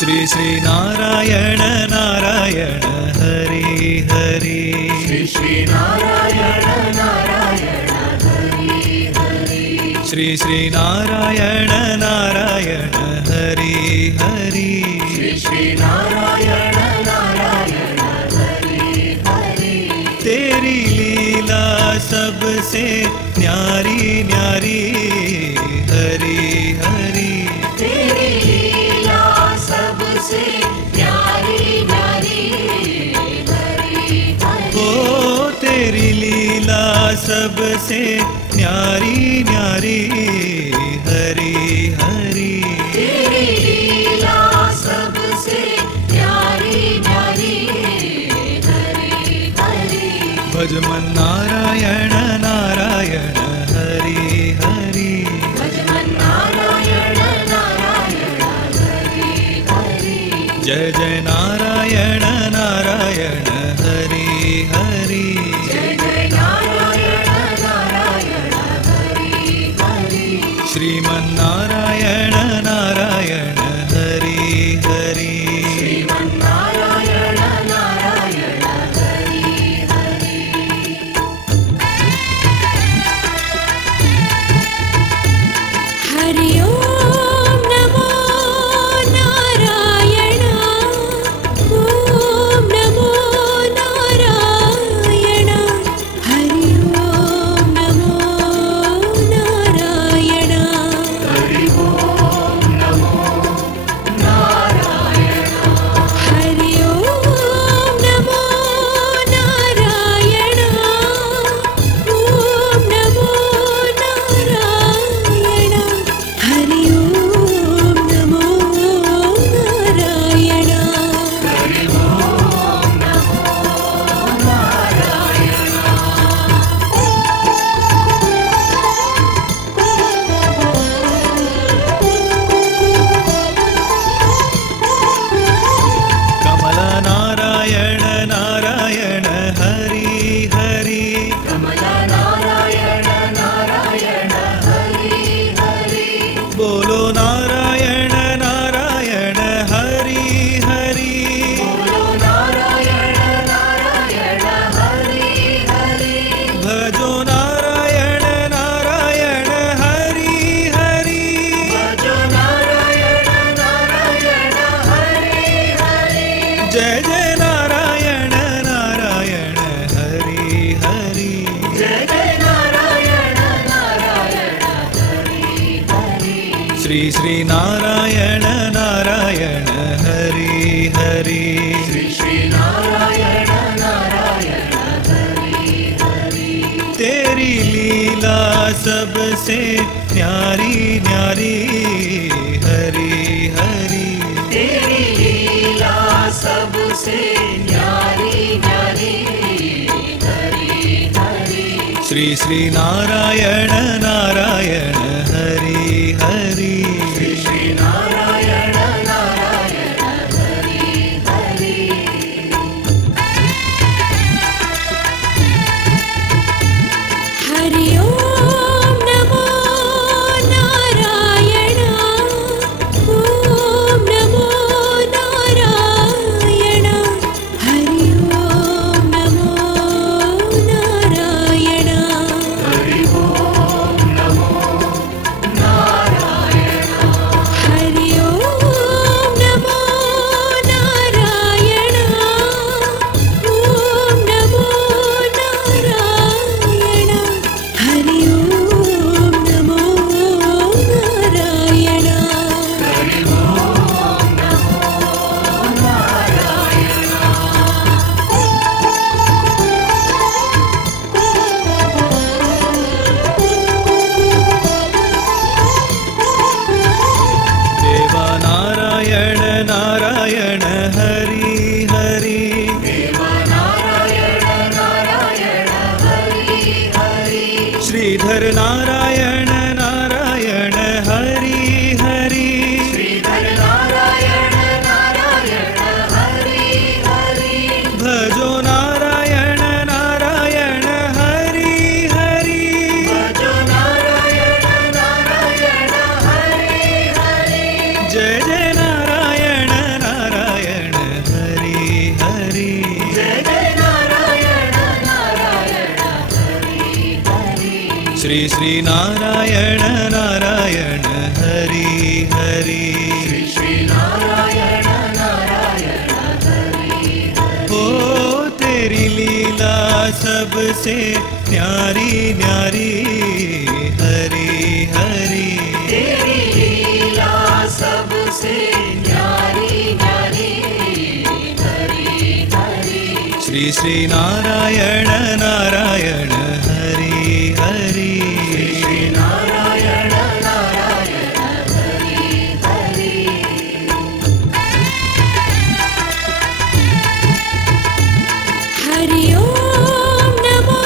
श्री श्री नारायण नारायण हरि हरि श्री श्री नारायण नारायण हरि हरि श्री श्री नारायण नारायण हरि हरि श्री श्री नारायण नारायण हरि हरि तेरी लीला सबसे न्यारी न्यारी हरि हरि तेरी लीला सबसे प्यारी प्यारी हरि हरि ओ तेरी लीला सबसे न्यारी न्यारी हरि हरि तेरी लीला सबसे प्यारी प्यारी हरि हरि भज मन नारायण नारायण हरि हरि भजमन नारायण नारायण हरि हरि जय जय नारायण नारायण हरि हरि जय जय नारायण नारायण हरि हरि श्रीमन नारायण नारायण हरि हरि श्रीमन्नारायण नारायण हरि हरि हरि ओम नमो नारायण ओम नमो नारायण हरि ओम नमो नारायण हरि ओम नमो नारायण हरि ओम नमो नारायण ओम नमो नारायण हरि ओम नमो नारायण हरि ओम नमो नारायण कमल नारायण नारायण हरि हरि कमला नारायण नारायण हरि हरि बोलो नारायण नारायण हरि हरि बोलो नारायण नारायण हरि हरि भजो नारायण नारायण हरि हरि भजो नारायण नारायण हरि हरि जय जय नारायण नारायण हरि हरि जय जय नारायण नारायण हरि हरि श्री श्री नारायण नारायण हरि हरि श्री श्री नारायण नारायण हरि हरि तेरी लीला सबसे न्यारी न्यारी हरि हरि तेरी लीला सबसे न्यारी न्यारी हरि हरि श्री श्री नारायण नारायण हरि हरि श्री श्री नारायण नारायण हरि हरि हरि ओम नमो नारायण ओम नमो नारायण हरि ओम नमो नारायण हरि ओम नमो नारायण हरि ओम नमो नारायण ओम नमो नारायण हरि ओम नमो नारायण हरि ओम नमो नारायण देवा नारायण नारायण हरि हरि देव नारायण नारायण हरि हरि श्रीधर नारायण नारायण हरि हरि श्रीधर नारायण नारायण हरि हरि भजो नारायण नारायण हरि हरि भजो नारायण नारायण हरि हरि जय जय नारायण श्री श्री नारायण नारायण हरि हरि श्री नारायण नारायण हरि ओ तेरी लीला सबसे न्यारी न्यारी हरि हरि तेरी लीला सबसे न्यारी न्यारी हरि हरि श्री श्री नारायण नारायण हरि हरि श्री नारायण नारायण हरि हरि हरि ओम नमो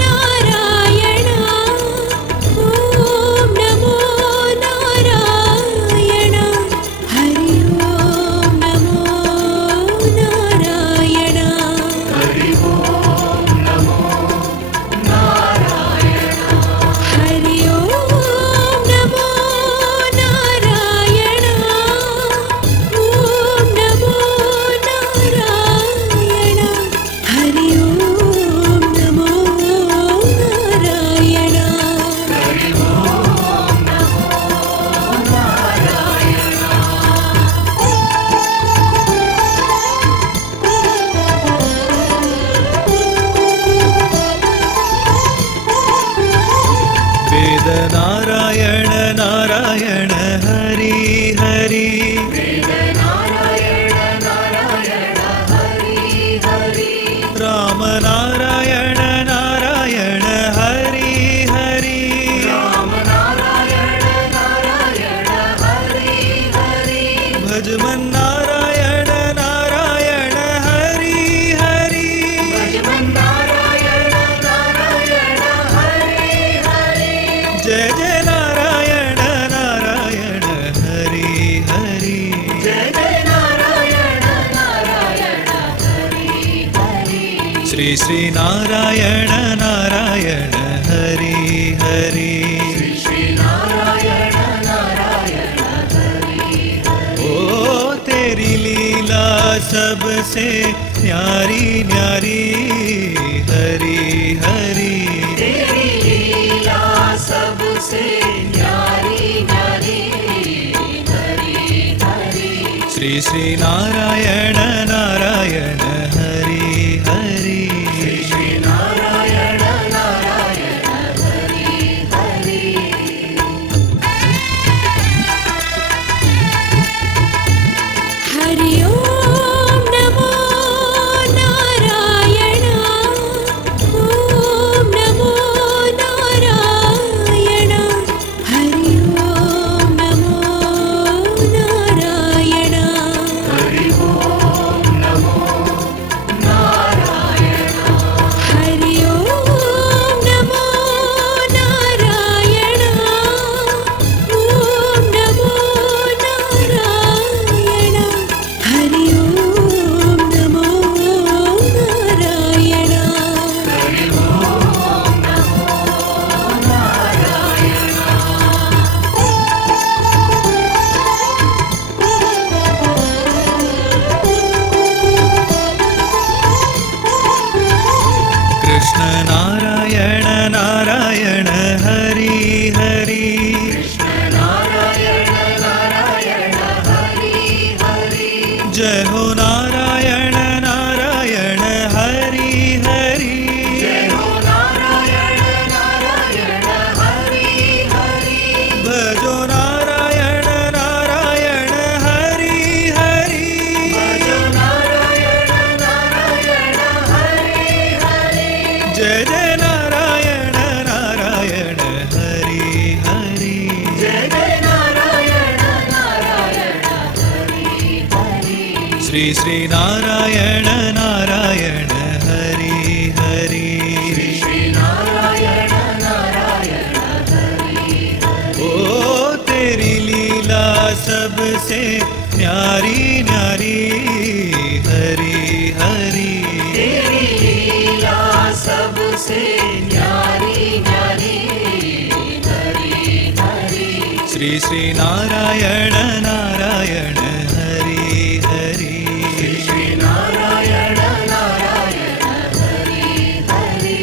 नारायण ओम नमो नारायण हरि ओम नमो नारायण हरि ओम नमो नारायण हरि ओम नमो नारायण ओम नमो नारायण हरि ओम नमो नारायण हरि ओम नमो नारायण वेद नारायण नारायण हरि हरि वेद नारायण नारायण हरि हरि राम नारायण नारायण हरि हरि राम नारायण नारायण हरि हरि भजमन नारायण नारायण हरि हरि भजमन नारायण नारायण हरि हरि जय जय नारायण नारायण हरि हरि जय जय नारायण नारायण हरि हरि श्री श्री नारायण नारायण हरि हरि श्री नारायण नारायण हरि ओ तेरी लीला सबसे न्यारी न्यारी हरि हरि तेरी लीला सबसे न्यारी न्यारी हरि हरि श्री श्री नारायण नारायण हरि हरि श्री नारायण नारायण हरि हरि हरि ओम नमो नारायण ओम नमो नारायण हरि ओम नमो नारायण हरि ओम नमो नारायण हरि ओम नमो नारायण ओम नमो नारायण हरि ओम नमो नारायण हरि ओम नमो नारायण कृष्ण नारायण नारायण हरि हरि नारायण नारायण हरि हरि जय हो नारायण नारायण हरि हरि जय हो नारायण नारायण हरि हरि भजो नारायण नारायण हरि हरि भज नारायण नारायण हरि हरि जय जय नारायण नारायण हरि हरि जय जय नारायण नारायण हरि हरि श्री श्री नारायण नारायण हरि हरि श्री नारायण नारायण हरि ओ तेरी लीला सबसे न्यारी न्यारी हरि हरि तेरी लीला सबसे न्यारी न्यारी हरि हरि श्री श्री नारायण नारायण हरि हरि श्री नारायण नारायण हरि हरि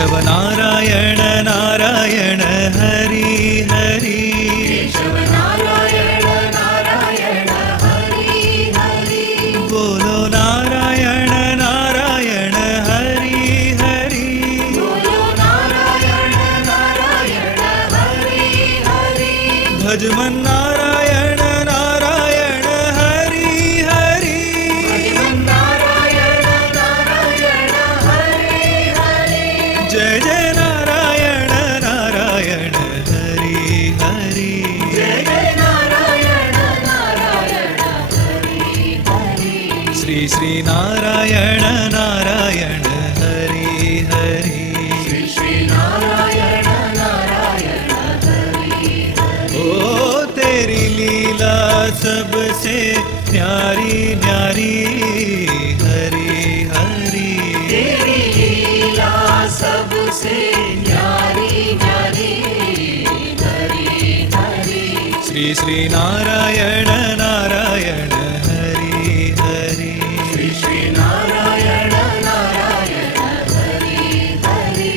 केशव नारायण नारायण हरि हरि केशव नारायण नारायण हरि हरि बोलो नारायण नारायण हरि हरि बोलो नारायण नारायण हरि हरि भजमन नारायण नारायण हरि हरि नारायण नारायण हरि हरि जय जय नारायण नारायण हरि हरि जय जय नारायण नारायण हरि हरि श्री श्री नारायण नारायण हरि हरि श्री श्री नारायण नारायण हरि हरि ओ तेरी लीला सबसे न्यारी न्यारी हरि हरि तेरी लीला सबसे न्यारी न्यारी हरि हरि श्री श्री नारायण नारायण हरि हरि श्री श्री नारायण नारायण हरि हरि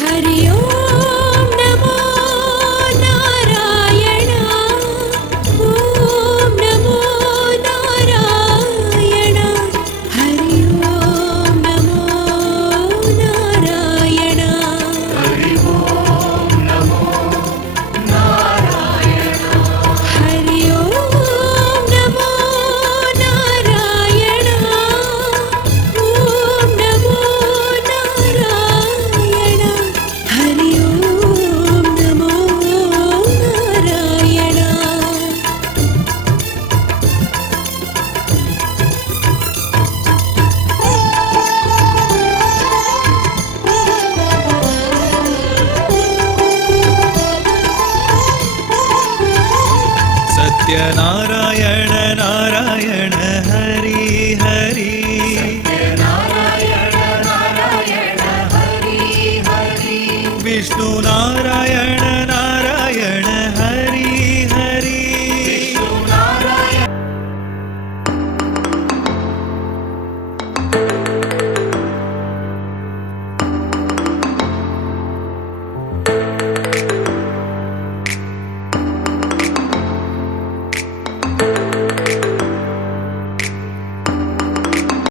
हरि ओम नमो नारायण ओम नमो नारायण हरि ओम नमो नारायण हरि ओम नमो नारायण हरि ओम नमो नारायण ओम नमो नारायण हरि ओम नमो नारायण सत्यनारायण नारायण हरि हरि नारायण नारायण हरि हरि विष्णु नारायण